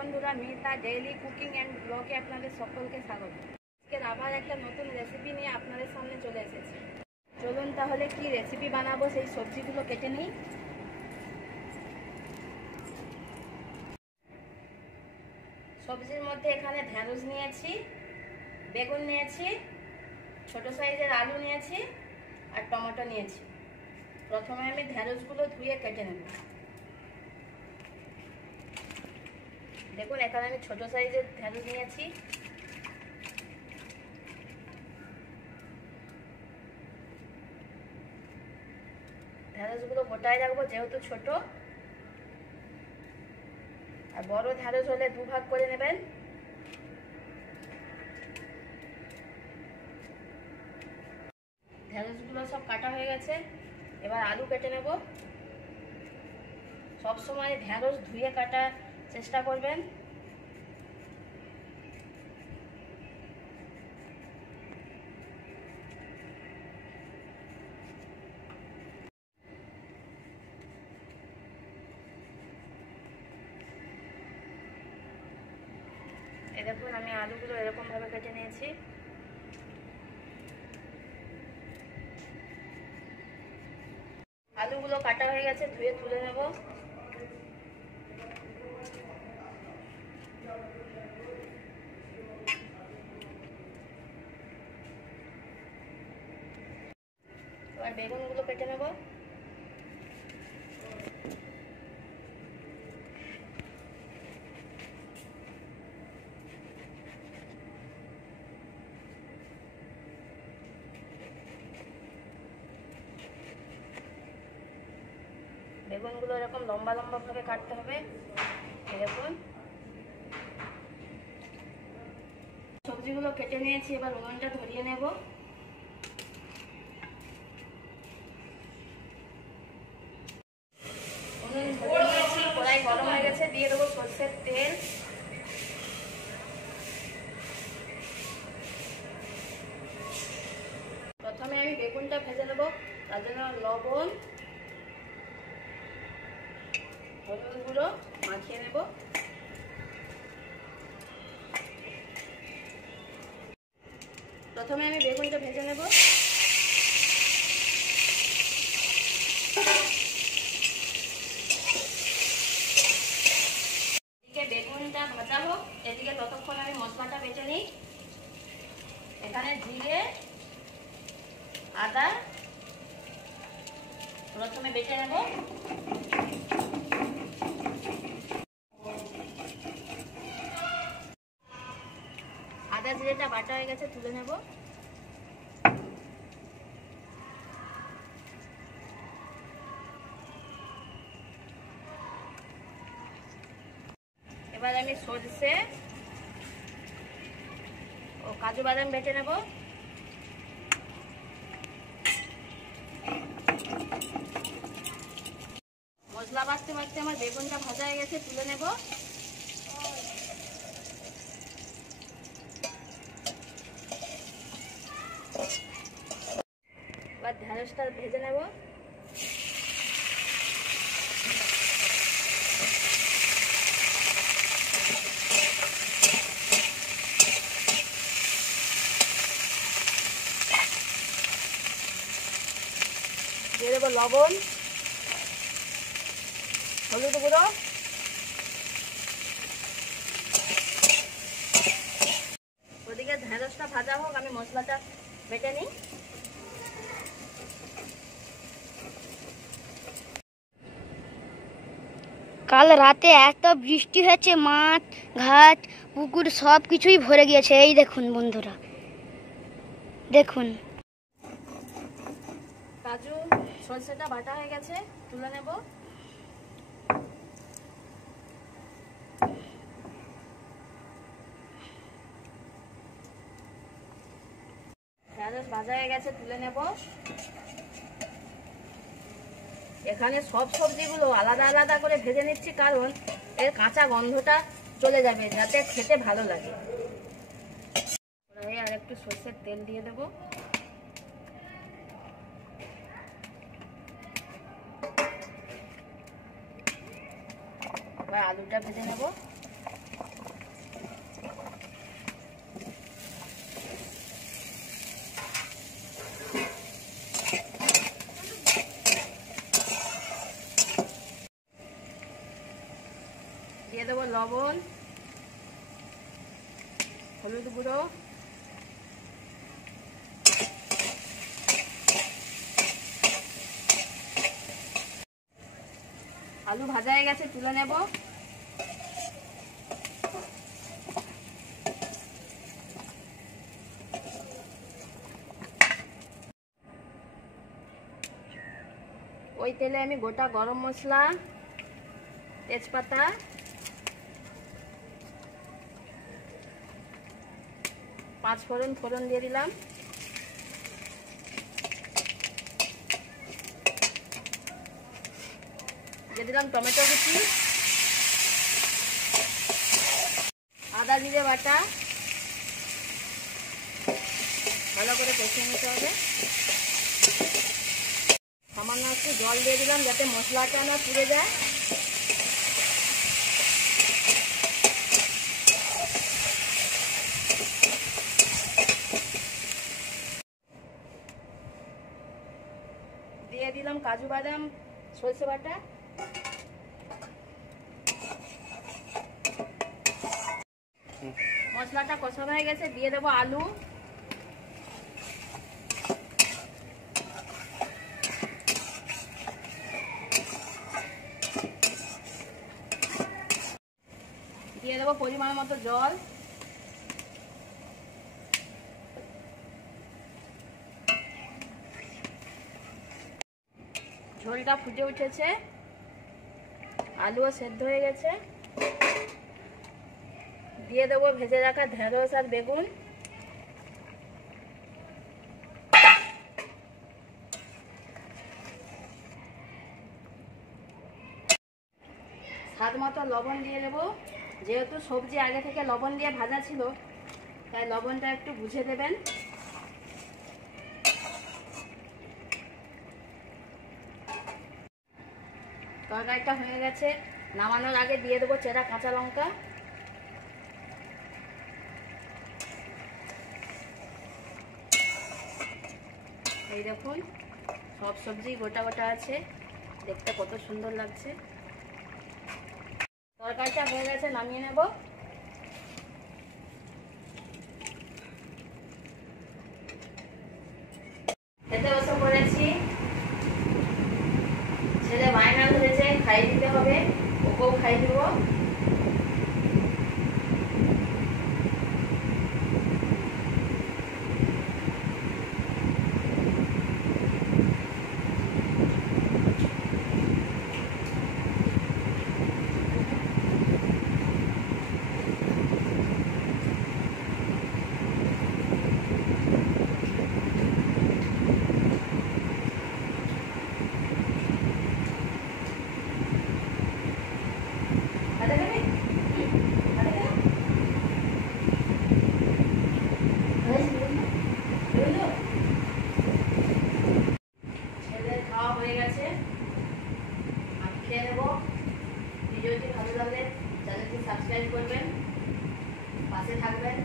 বন্ধুরা, Mita daily cooking and ব্লগে আপনাদের সকলকে স্বাগত। আজকের আবার একটা নতুন রেসিপি নিয়ে আপনাদের সামনে চলে এসেছি। চলুন তাহলে কি রেসিপি বানাবো সেই সবজিগুলো কেটে নিই। সবজির মধ্যে এখানে ঢেঁড়স নিয়েছি, বেগুন নিয়েছি, ছোট সাইজের আলু নিয়েছি আর টমেটো নিয়েছি। প্রথমে আমি ঢেঁড়সগুলো ধুয়ে কেটে নেব। দেখুন এখানে আমি ছোট সাইজের ঢেঁড়স নিয়েছি। ঢেঁড়সগুলো গোটায় রাখবো যেহেতু ছোট, আর বড় ঢেঁড়স হলে দুভাগ করে নেবেন। ঢেঁড়সগুলো সব কাটা হয়ে গেছে, এবার আলু কেটে নেব। সবসময় ঢেঁড়স ধুয়ে কাটার চেষ্টা করবেন। এই দেখুন আমি আলুগুলো এরকম ভাবে কেটে নিয়েছি। আলুগুলো কাটা হয়ে গেছে, ধুয়ে তুলে নেব। এবার বেগুনগুলো কেটে নেব। বেগুনগুলো এরকম লম্বা লম্বা ভাবে কাটতে হবে। দেখুন সবজিগুলো কেটে নিয়েছি, এবার উনুনটা ধরিয়ে নেব। উনুন ধরিয়ে নিয়েছি, কড়াই গরম হয়ে গেছে, দিয়ে দেবো সরষের তেল। প্রথমে আমি বেগুনটা ভেজে নেব, তার জন্য লবণ, হলুদ গুঁড়ো মাখিয়ে নেব। প্রথমে আমি বেগুনটা ভেজে নেব। এদিকে বেগুনটা ভাজা হোক, এদিকে ততক্ষণ আমি মশলাটা বেটে নিই। এখানে জিরে, আদা প্রথমে বেটে নেব। আদা জিরেটা বাটা হয়ে গেছে, তুলে নেব। এবার আমি সরষে ও কাজু বাদাম বেটে নেব। মশলা বাটতে বাটতে আমার বেগুনটা ভাজা হয়ে গেছে, তুলে নেব। এবার ঢেঁড়সটা ভেজে নেব। দিয়ে দেবো লবণ, হলুদ গুঁড়ো, ওদিকে ঢেঁড়সটা ভাজা হোক, আমি মশলাটা বেটে নিই। কাল রাতে এত বৃষ্টি হয়েছে, মাঠ ঘাট পুকুর সব কিছুই ভরে গিয়েছে। এই দেখুন বন্ধুরা, দেখুন কাজু সরষেটা বাটা হয়ে গেছে, তুলে নেব। ঢেঁড়স ভাজা হয়ে গেছে, তুলে নেব। এখানে সব সবজিগুলো আলাদা আলাদা করে ভেজে নিচ্ছি, কারণ এর কাঁচা গন্ধটা চলে যাবে, যাতে খেতে ভালো লাগে। আর একটু সরষের তেল দিয়ে দেব। এবার আলুটা ভেজে নেব। দিয়ে দেবো লবণ, হলুদ গুঁড়ো, আলু ভাজা হয়ে গেছে, তুলে নেব। ওই তেলে আমি গোটা গরম মশলা, তেজপাতা, পাঁচ ফোড়ন দিয়ে দিলাম। দিয়ে দিলাম টমেটো কুচি, আদা জিরে বাটা, ভালো করে কষিয়ে নিতে হবে। সামান্য একটু জল দিয়ে দিলাম যাতে মশলাটা না পুড়ে যায়। দিয়ে দিলাম কাজু বাদাম, সরষে বাটা। মশলাটা কষানো হয়ে গেছে, দিয়ে দেবো আলু। দিয়ে দেবো পরিমাণ মতো জল। ঝোলটা ফুটে উঠেছে, আলুও সেদ্ধ হয়ে গেছে। দিয়ে দেবো ভেজে রাখা ঢেঁড়স আর বেগুন। স্বাদ মতো লবণ দিয়ে দেবো। যেহেতু সবজি আগে থেকে লবণ দিয়ে ভাজা ছিল, তাই লবণটা একটু বুঝে দেবেন। তরকারিটা হয়ে গেছে, নামানোর আগে দিয়ে দেবো চেরা কাঁচা লঙ্কা। এই দেখুন সব সবজি গোটা গোটা আছে, দেখতে কত সুন্দর লাগছে। তরকারিটা হয়ে গেছে, নামিয়ে নেব। খেতে বসে পড়েছি। ছেলে বায়না ধরেছে, খাইয়ে দিতে হবে, ওকেও খাই দিব। ছেলের খাওয়া হয়ে গেছে, আমি খেয়ে নেবো। ভিডিওটি ভালো লাগলে চ্যানেলটি সাবস্ক্রাইব করবেন, পাশে থাকবেন।